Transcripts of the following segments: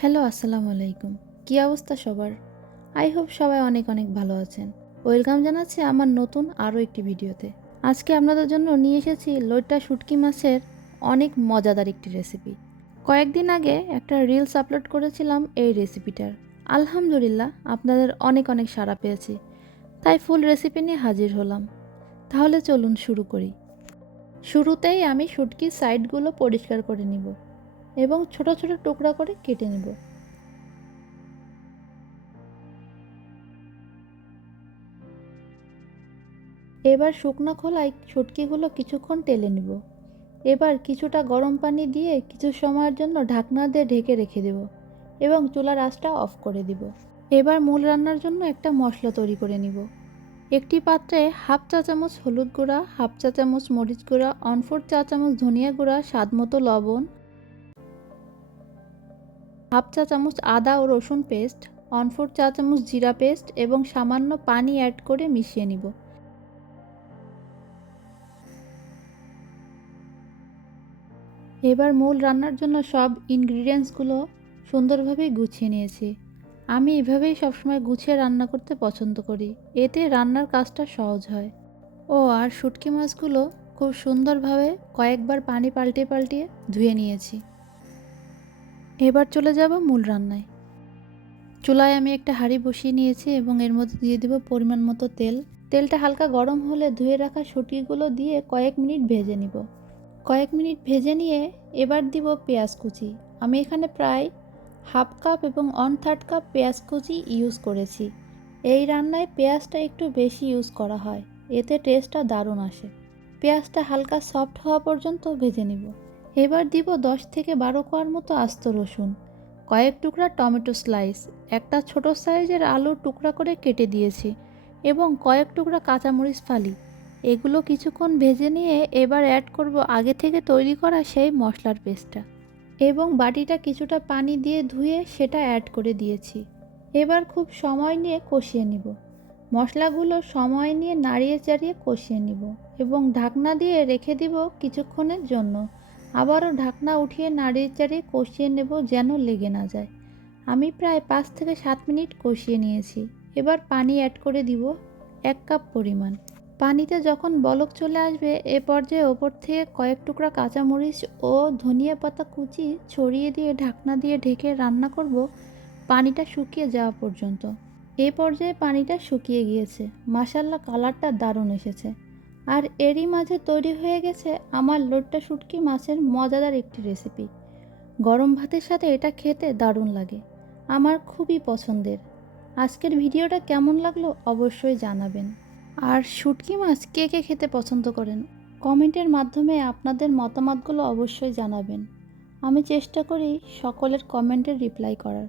Hello, আসসালামু আলাইকুম। কী অবস্থা সবার? আই হোপ সবাই অনেক অনেক ভালো আছেন। ওয়েলকাম জানাচ্ছি আমার নতুন আরও একটি ভিডিওতে। আজকে আপনাদের জন্য নিয়ে এসেছি লইট্টা শুটকি মাছের অনেক মজাদার একটি রেসিপি। কয়েকদিন আগে একটা রিলস আপলোড করেছিলাম এই রেসিপিটার। আলহামদুলিল্লাহ আপনাদের অনেক অনেক সাড়া পেয়েছি, তাই ফুল রেসিপি নিয়ে হাজির হলাম। তাহলে চলুন শুরু করি। শুরুতেই আমি শুটকির সাইডগুলো পরিষ্কার করে নিব এবং ছোট ছোট টুকরা করে কেটে নেব। এবার শুকনো খোলায় শুটকিগুলো কিছুক্ষণ টেলে নিব। এবার কিছুটা গরম পানি দিয়ে কিছু সময়ের জন্য ঢাকনা দিয়ে ঢেকে রেখে দেব এবং চুলার আঁচটা অফ করে দিব। এবার মূল রান্নার জন্য একটা মশলা তৈরি করে নিব। একটি পাত্রে হাফ চা চামচ হলুদ গুঁড়া, হাফ চা চামচ মরিচ গুঁড়া, 1/4 চা চামচ ধনিয়া গুঁড়া, স্বাদমতো লবণ, হাফ চা চামচ আদা ও রসুন পেস্ট, 1/4 চা চামচ জিরা পেস্ট এবং সামান্য পানি অ্যাড করে মিশিয়ে নিব। এবার মূল রান্নার জন্য সব ইনগ্রিডিয়েন্টসগুলো সুন্দরভাবে গুছিয়ে নিয়েছি। আমি এভাবেই সবসময় গুছিয়ে রান্না করতে পছন্দ করি, এতে রান্নার কাজটা সহজ হয়। ও আর শুটকি মাছগুলো খুব সুন্দরভাবে কয়েকবার পানি পাল্টে পাল্টিয়ে ধুয়ে নিয়েছি। এবার চলে যাব মূল রান্নায়। চুলায় আমি একটা হাঁড়ি বসিয়ে নিয়েছি এবং এর মধ্যে দিয়ে দেব পরিমাণ মতো তেল। তেলটা হালকা গরম হলে ধুয়ে রাখা শুটকিগুলো দিয়ে কয়েক মিনিট ভেজে নিব। কয়েক মিনিট ভেজে নিয়ে এবার দিব পেঁয়াজ কুচি। আমি এখানে প্রায় হাফ কাপ এবং 1/3 কাপ পেঁয়াজ কুচি ইউজ করেছি। এই রান্নায় পেঁয়াজটা একটু বেশি ইউজ করা হয়, এতে টেস্টটা দারুণ আসে। পেঁয়াজটা হালকা সফট হওয়া পর্যন্ত ভেজে নিব। এবার দিব 10 থেকে 12 কোয়ার মতো আস্ত রসুন, কয়েক টুকরা টমেটো স্লাইস, একটা ছোট সাইজের আলুর টুকরা করে কেটে দিয়েছি এবং কয়েক টুকরা কাঁচামরিচ ফালি। এগুলো কিছুক্ষণ ভেজে নিয়ে এবার অ্যাড করব আগে থেকে তৈরি করা সেই মশলার পেস্টটা এবং বাটিটা কিছুটা পানি দিয়ে ধুয়ে সেটা অ্যাড করে দিয়েছি। এবার খুব সময় নিয়ে কষিয়ে নিব। মশলাগুলো সময় নিয়ে নাড়িয়ে চাড়িয়ে কষিয়ে নিব এবং ঢাকনা দিয়ে রেখে দিব কিছুক্ষণের জন্য। আবারও ঢাকনা উঠিয়ে নাড়িয়ে চাড়িয়ে কষিয়ে নেব যেন লেগে না যায়। আমি প্রায় 5 থেকে 7 মিনিট কষিয়ে নিয়েছি। এবার পানি অ্যাড করে দিব 1 কাপ পরিমাণ। পানিতে যখন বলক চলে আসবে এ পর্যায়ে ওপর থেকে কয়েক টুকরা কাঁচামরিচ ও ধনিয়া পাতা কুচি ছড়িয়ে দিয়ে ঢাকনা দিয়ে ঢেকে রান্না করব পানিটা শুকিয়ে যাওয়া পর্যন্ত। এই পর্যায়ে পানিটা শুকিয়ে গিয়েছে, মাশাআল্লাহ কালারটা দারুণ এসেছে। আর এরই মাঝে তৈরি হয়ে গেছে আমার লইট্টা শুটকি মাছের মজাদার একটি রেসিপি। গরম ভাতের সাথে এটা খেতে দারুণ লাগে, আমার খুবই পছন্দের। আজকের ভিডিওটা কেমন লাগলো অবশ্যই জানাবেন। আর শুটকি মাছ কে কে খেতে পছন্দ করেন কমেন্টের মাধ্যমে আপনাদের মতামতগুলো অবশ্যই জানাবেন। আমি চেষ্টা করি সকলের কমেন্টের রিপ্লাই করার।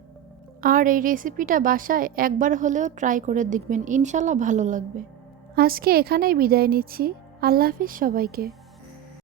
আর এই রেসিপিটা বাসায় একবার হলেও ট্রাই করে দেখবেন, ইনশাল্লাহ ভালো লাগবে। আজকে এখানেই বিদায় নিচ্ছি। আল্লাহ হাফিজ সবাইকে।